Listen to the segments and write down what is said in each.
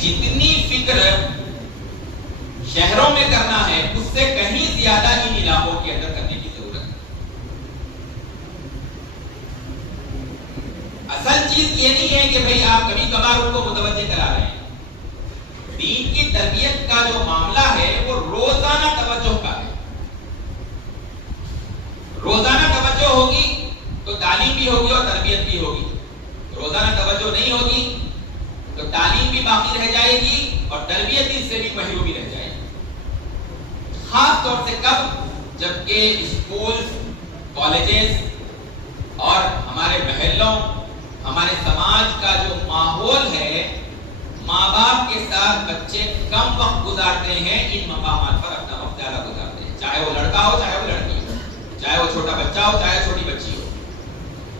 جتنی فکر شہروں میں کرنا ہے اس سے کہیں زیادہ ان علاقوں کے اندر کرنے کی ضرورت ہے۔ اصل چیز یہ نہیں ہے کہ بھئی آپ کبھی کبھار ان کو متوجہ کرا رہے ہیں۔ دین کی تربیت کا جو معاملہ ہے وہ روزانہ توجہ کا ہے۔ روزانہ توجہ ہوگی تو تعلیم بھی ہوگی اور تربیت بھی ہوگی۔ روزانہ توجہ نہیں ہوگی تو تعلیم بھی باقی رہ جائے گی اور تربیت اس سے بھی محرومی رہ جائے گی۔ خاص طور سے کب؟ جبکہ اسکول، کالجز اور ہمارے محلوں، ہمارے سماج کا جو ماحول ہے، ماں باپ کے ساتھ بچے کم وقت گزارتے ہیں، ان مقامات پر اپنا وقت زیادہ گزارتے ہیں، چاہے وہ لڑکا ہو چاہے وہ لڑکی ہو، چاہے وہ چھوٹا بچہ ہو چاہے چھوٹی بچی ہو۔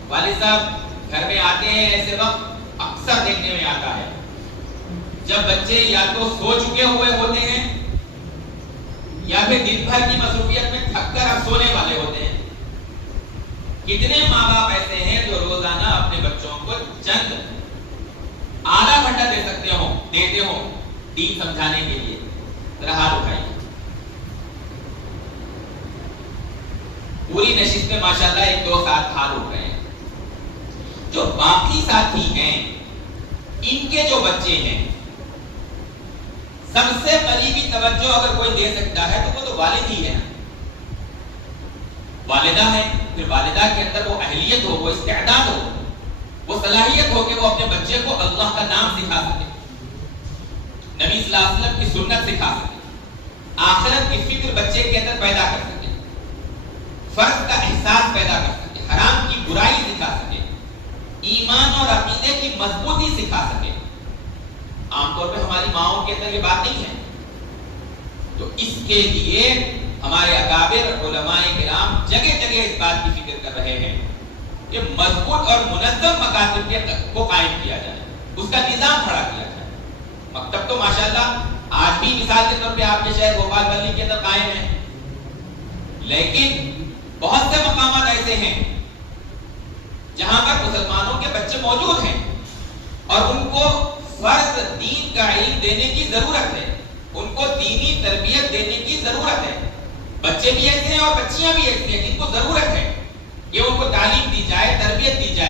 والد صاحب گھر میں آتے ہیں، ایسے وقت اکثر دیکھنے میں آتا ہے جب بچے یا تو سو چکے ہوئے ہوتے ہیں یا پھر دن بھر کی مصروفیت میں تھک کر اب سونے والے ہوتے ہیں۔ کتنے ماں باپ ایسے ہیں جو روزانہ اپنے بچوں کو چند آدھا گھنٹہ دیتے ہو دین سمجھانے کے لیے؟ ذرا ہاتھ اٹھائیے۔ پوری نشست میں ماشاءاللہ ایک دو ساتھ ہاتھ اٹھ رہے ہیں۔ جو باقی ساتھی ہیں ان کے جو بچے ہیں، سب سے قریبی توجہ اگر کوئی دے سکتا ہے تو وہ تو والد ہی ہے نا، والدہ ہے۔ پھر والدہ کے اندر وہ اہلیت ہو، وہ استعداد ہو، وہ صلاحیت ہو کہ وہ اپنے بچے کو اللہ کا نام سکھا سکے، نبی صلی اللہ علیہ وسلم کی سنت سکھا سکے، آخرت کی فکر بچے کے اندر پیدا کر سکے، فرض کا احساس پیدا کر سکے، حرام کی برائی سکھا سکے، ایمان اور عقیدے کی مضبوطی سکھا سکے۔ عام طور پہ ہماری ماؤں کے اندر یہ بات نہیں ہے، تو اس کے لیے ہمارے اکابر علماء کرام جگہ جگہ اس بات کی فکر کر رہے ہیں کہ مضبوط اور منظم مکاتب کو قائم کیا جائے، اس کا نظام کھڑا کیا جائے۔ مکتب تو ماشاءاللہ آج بھی مثال کے طور پہ آپ کے شہر بھوپال بلی کے اندر قائم ہے، لیکن بہت سے مقامات ایسے ہیں جہاں پر مسلمانوں کے بچے موجود ہیں اور ان کو فرض دین کا علم دینے کی ضرورت ہے، ان کو دینی تربیت دینے کی ضرورت ہے۔ بچے بھی ایسے ہیں اور بچیاں بھی ایسی ہیں جن کو ضرورت ہے کہ ان کو تعلیم دی جائے، تربیت دی جائے۔